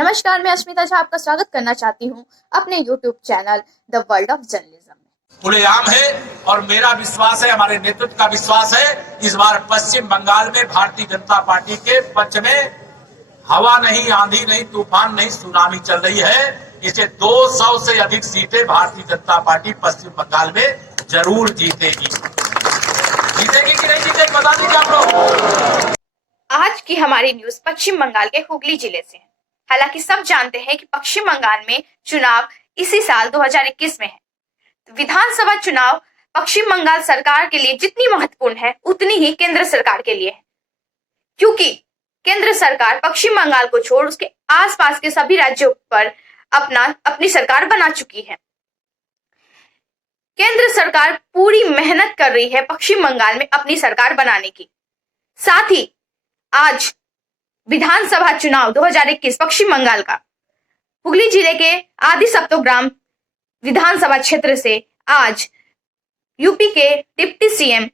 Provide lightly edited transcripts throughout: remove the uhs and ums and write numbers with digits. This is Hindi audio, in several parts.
नमस्कार, मैं अस्मिता झा आपका स्वागत करना चाहती हूँ अपने YouTube channel the world of journalism में। खुलेआम है और मेरा विश्वास है, हमारे नेतृत्व का विश्वास है, इस बार पश्चिम बंगाल में भारतीय जनता पार्टी के पक्ष में हवा नहीं, आंधी नहीं, तूफान नहीं, सुनामी चल रही है। इसे 200 से अधिक सीटें भारतीय जनता पार्टी पश्चिम बंगाल में जरूर जीतेगी। जीतेगी कि नहीं जीतेगी बता दीजिए आप लोग। आज की हमारी न्यूज पश्चिम बंगाल के हुगली जिले से है। हालांकि सब जानते हैं कि पश्चिम बंगाल में चुनाव इसी साल 2021 में है। विधानसभा चुनाव पश्चिम बंगाल सरकार के लिए जितनी महत्वपूर्ण है उतनी ही केंद्र सरकार के लिए है, क्योंकि केंद्र सरकार पश्चिम बंगाल को छोड़ उसके आसपास के सभी राज्यों पर अपनी सरकार बना चुकी है। केंद्र सरकार पूरी मेहनत कर रही है पश्चिम बंगाल में अपनी सरकार बनाने की। साथ ही आज विधानसभा चुनाव 2021 पश्चिम बंगाल का हुगली जिले के आदि सप्तग्राम विधानसभा क्षेत्र से आज यूपी के डिप्टी सीएम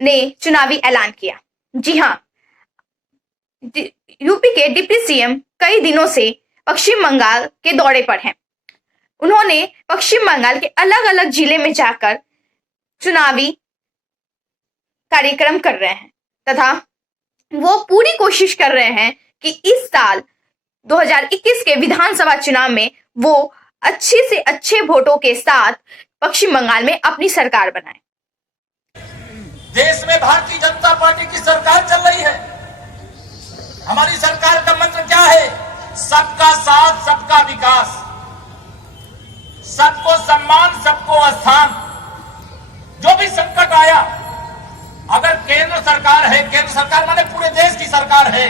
ने चुनावी ऐलान किया। जी हां, यूपी के डिप्टी सीएम कई दिनों से पश्चिम बंगाल के दौरे पर हैं। उन्होंने पश्चिम बंगाल के अलग अलग जिले में जाकर चुनावी कार्यक्रम कर रहे हैं तथा वो पूरी कोशिश कर रहे हैं कि इस साल 2021 के विधानसभा चुनाव में वो अच्छे से अच्छे वोटों के साथ पश्चिम बंगाल में अपनी सरकार बनाए। देश में भारतीय जनता पार्टी की सरकार चल रही है। हमारी सरकार का मंत्र क्या है? सबका साथ, सबका विकास, सबको सम्मान, सबको स्थान। जो भी संकट आया, अगर केंद्र सरकार है, केंद्र सरकार माने पूरे देश की सरकार है,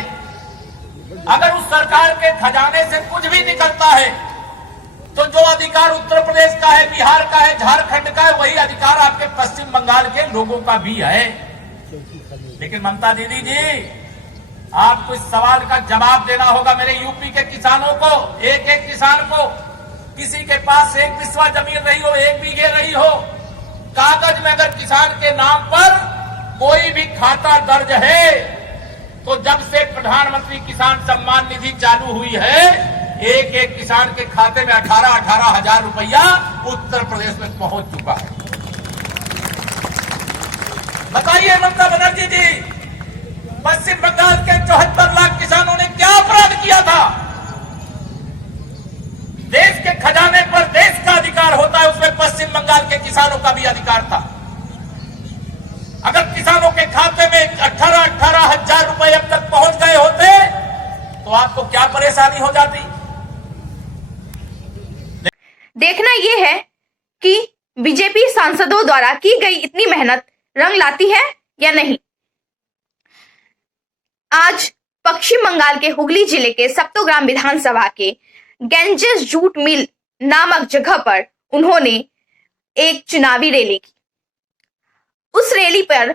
अगर उस सरकार के खजाने से कुछ भी निकलता है तो जो अधिकार उत्तर प्रदेश का है, बिहार का है, झारखंड का है, वही अधिकार आपके पश्चिम बंगाल के लोगों का भी है। लेकिन ममता दीदी जी, आपको इस सवाल का जवाब देना होगा। मेरे यूपी के किसानों को, एक एक किसान को, किसी के पास 1 बिस्वा जमीन रही हो, 1 बीघे रही हो, कागज में अगर किसान के नाम पर कोई भी खाता दर्ज है तो जब से प्रधानमंत्री किसान सम्मान निधि चालू हुई है, एक एक किसान के खाते में 18-18 हजार रुपया उत्तर प्रदेश में पहुंच चुका है। बताइए ममता बनर्जी जी, पश्चिम बंगाल के 74 लाख किसानों ने क्या अपराध किया था? देश के खजाने पर देश का अधिकार होता है, उसमें पश्चिम बंगाल के किसानों का भी अधिकार था। अगर किसानों के खाते में 18-18 हजार रुपए अब तक पहुंच गए होते तो आपको क्या परेशानी हो जाती? देखना यह है कि बीजेपी सांसदों द्वारा की गई इतनी मेहनत रंग लाती है या नहीं। आज पश्चिम बंगाल के हुगली जिले के सप्तग्राम विधानसभा के गैंजेस जूट मिल नामक जगह पर उन्होंने एक चुनावी रैली की। उस रैली पर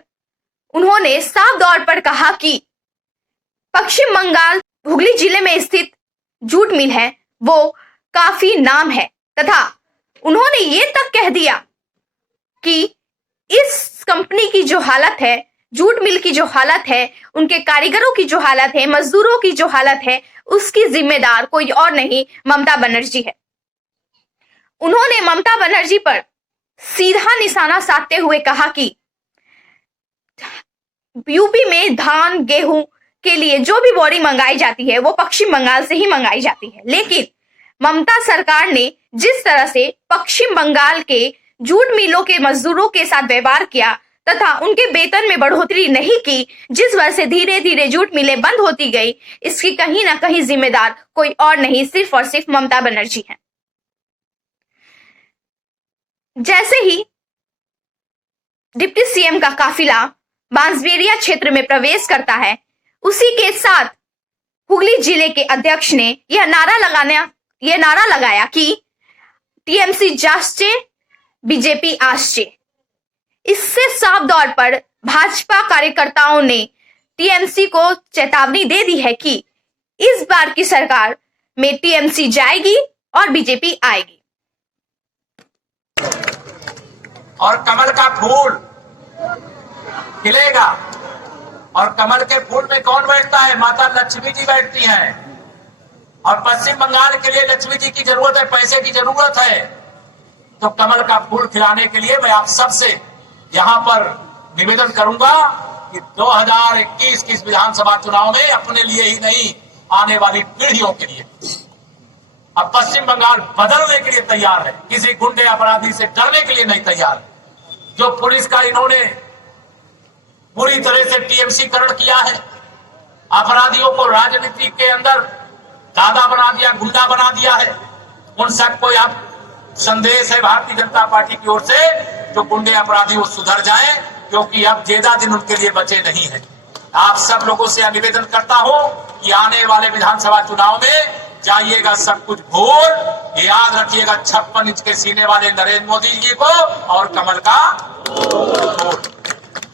उन्होंने साफ तौर पर कहा कि पश्चिम बंगाल हुगली जिले में स्थित जूट मिल है वो काफी नाम है, तथा उन्होंने ये तक कह दिया कि इस कंपनी की जो हालत है, जूट मिल की जो हालत है, उनके कारीगरों की जो हालत है, मजदूरों की जो हालत है, उसकी जिम्मेदार कोई और नहीं ममता बनर्जी है। उन्होंने ममता बनर्जी पर सीधा निशाना साधते हुए कहा कि यूपी में धान गेहूं के लिए जो भी बोरी मंगाई जाती है वो पश्चिम बंगाल से ही मंगाई जाती है, लेकिन ममता सरकार ने जिस तरह से पश्चिम बंगाल के जूट मिलों के मजदूरों के साथ व्यवहार किया तथा उनके वेतन में बढ़ोतरी नहीं की, जिस वजह से धीरे धीरे जूट मिलें बंद होती गई, इसकी कहीं ना कहीं जिम्मेदार कोई और नहीं, सिर्फ और सिर्फ ममता बनर्जी है। जैसे ही डिप्टी सीएम का काफिला बांसबेरिया क्षेत्र में प्रवेश करता है, उसी के साथ हुगली जिले के अध्यक्ष ने यह नारा लगाया कि टीएमसी जांचे, बीजेपी आसचे। इससे साफ तौर पर भाजपा कार्यकर्ताओं ने टीएमसी को चेतावनी दे दी है कि इस बार की सरकार में टीएमसी जाएगी और बीजेपी आएगी। और कमल का फूल खिलेगा, और कमल के फूल में कौन बैठता है? माता लक्ष्मी जी बैठती हैं। और पश्चिम बंगाल के लिए लक्ष्मी जी की जरूरत है, पैसे की जरूरत है, तो कमल का फूल खिलाने के लिए मैं आप सबसे यहां पर निवेदन करूंगा कि 2021 की विधानसभा चुनाव में अपने लिए ही नहीं, आने वाली पीढ़ियों के लिए अब पश्चिम बंगाल बदलने के लिए तैयार है, किसी गुंडे अपराधी से डरने के लिए नहीं तैयार। जो पुलिस का इन्होंने पूरी तरह से टीएमसीकरण किया है, अपराधियों को राजनीति के अंदर दादा बना दिया, गुंडा बना दिया है, उन सबको अब संदेश है भारतीय जनता पार्टी की ओर से, जो गुंडे अपराधी वो सुधर जाएं, क्योंकि अब ज्यादा दिन उनके लिए बचे नहीं है। आप सब लोगों से निवेदन करता हूं कि आने वाले विधानसभा चुनाव में जाइएगा सब कुछ भूल, याद रखिएगा 56 इंच के सीने वाले नरेंद्र मोदी जी को और कमल का वोट।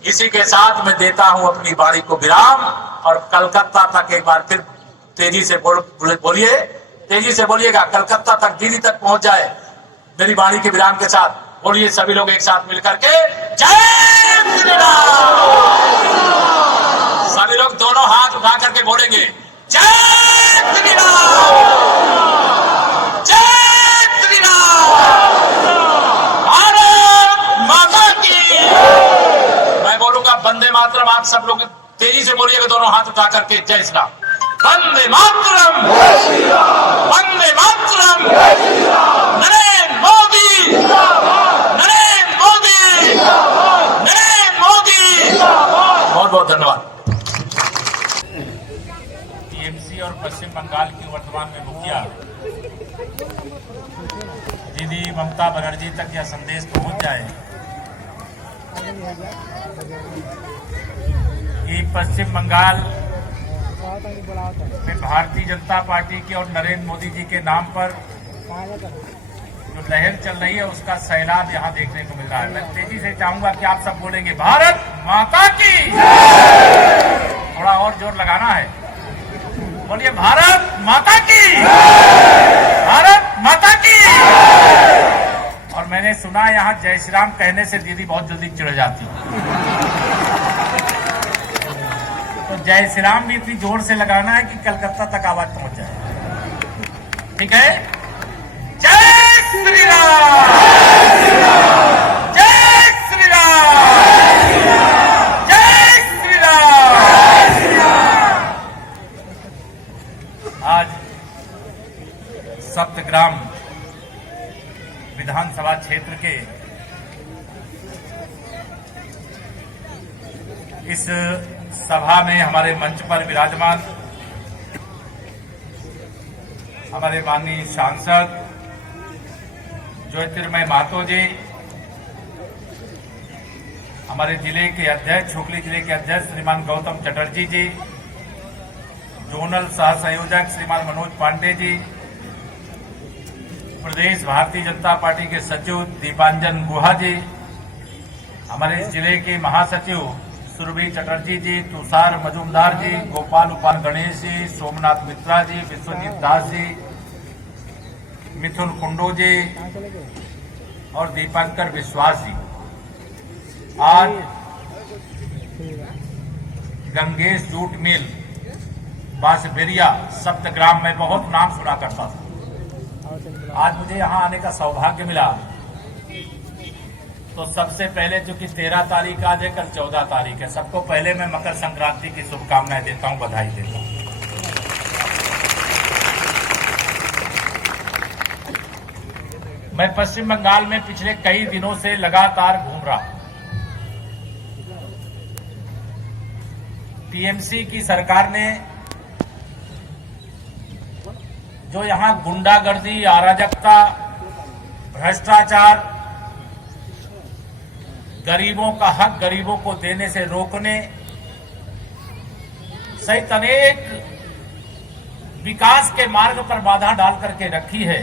इसी के साथ मैं देता हूं अपनी बारी को विराम और कलकत्ता तक एक बार फिर तेजी से बोलिए, तेजी से बोलिएगा, कलकत्ता तक, दिल्ली तक पहुंच जाए मेरी बारी के विराम के साथ। बोलिए सभी लोग एक साथ मिलकर के, जय श्री राम। सभी लोग दोनों हाथ उठा करके बोलेंगे, जय श्री राम, जय श्री राम, भारत माता की। मैं बोलूंगा वंदे मातरम, आप सब लोग तेजी से बोलिएगा दोनों हाथ उठा करके, जय श्री राम। वंदे मातरम, वंदे मातरम, नरेंद्र मोदी, नरेंद्र मोदी, नरेंद्र मोदी। बहुत बहुत धन्यवाद। टीएमसी और पश्चिम बंगाल की वर्तमान में मुखिया दीदी ममता बनर्जी तक यह संदेश पहुंच जाए कि पश्चिम बंगाल में भारतीय जनता पार्टी के और नरेंद्र मोदी जी के नाम पर जो लहर चल रही है उसका सैलाब यहाँ देखने को मिल रहा है। मैं तेजी से चाहूंगा कि आप सब बोलेंगे, भारत माता की। थोड़ा और जोर लगाना है, बोलिए, भारत माता की, भारत माता की। और मैंने सुना यहाँ जय श्री राम कहने से दीदी बहुत जल्दी चिढ़ जाती है, तो जय श्री राम भी इतनी जोर से लगाना है कि कलकत्ता तक आवाज पहुंच जाए। ठीक है, जय श्री राम, जय श्री राम, जय श्री राम। आज सप्तग्राम विधानसभा क्षेत्र के इस सभा में हमारे मंच पर विराजमान हमारे माननीय सांसद ज्योतिर्मय महतो जी, हमारे जिले के अध्यक्ष, हुगली जिले के अध्यक्ष श्रीमान गौतम चटर्जी जी, जोनल सह संयोजक श्रीमान मनोज पांडे जी, प्रदेश भारतीय जनता पार्टी के सचिव दीपांजन गुहा जी, हमारे जिले के महासचिव सुरभि चटर्जी जी, तुषार मजूमदार जी, गोपाल उपाल गणेश जी, सोमनाथ मित्रा जी, विश्वजीत दास जी, मिथुन कुंडो जी और दीपांकर विश्वास जी। आज गंगेश जूट मिल बांसबेरिया सप्तग्राम में बहुत नाम सुना करता था। आज मुझे यहाँ आने का सौभाग्य मिला, तो सबसे पहले चूंकि 13 तारीख आज है, कल 14 तारीख है, सबको पहले मैं मकर संक्रांति की शुभकामनाएं देता हूं, बधाई देता हूं। मैं पश्चिम बंगाल में पिछले कई दिनों से लगातार घूम रहा हूं। टीएमसी की सरकार ने जो यहां गुंडागर्दी, अराजकता, भ्रष्टाचार, गरीबों का हक गरीबों को देने से रोकने सहित अनेक विकास के मार्ग पर बाधा डाल करके रखी है,